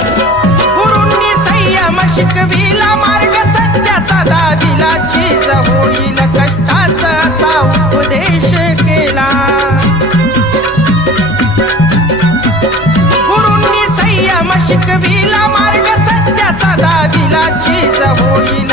गुरूंनी संयम शिकविला मार्ग सत्याचा दाविला चीज होईल कष्टाचा असा उपदेश केला गुरूंनी संयम शिकविला मार्ग सत्याचा दाविला चीज होईल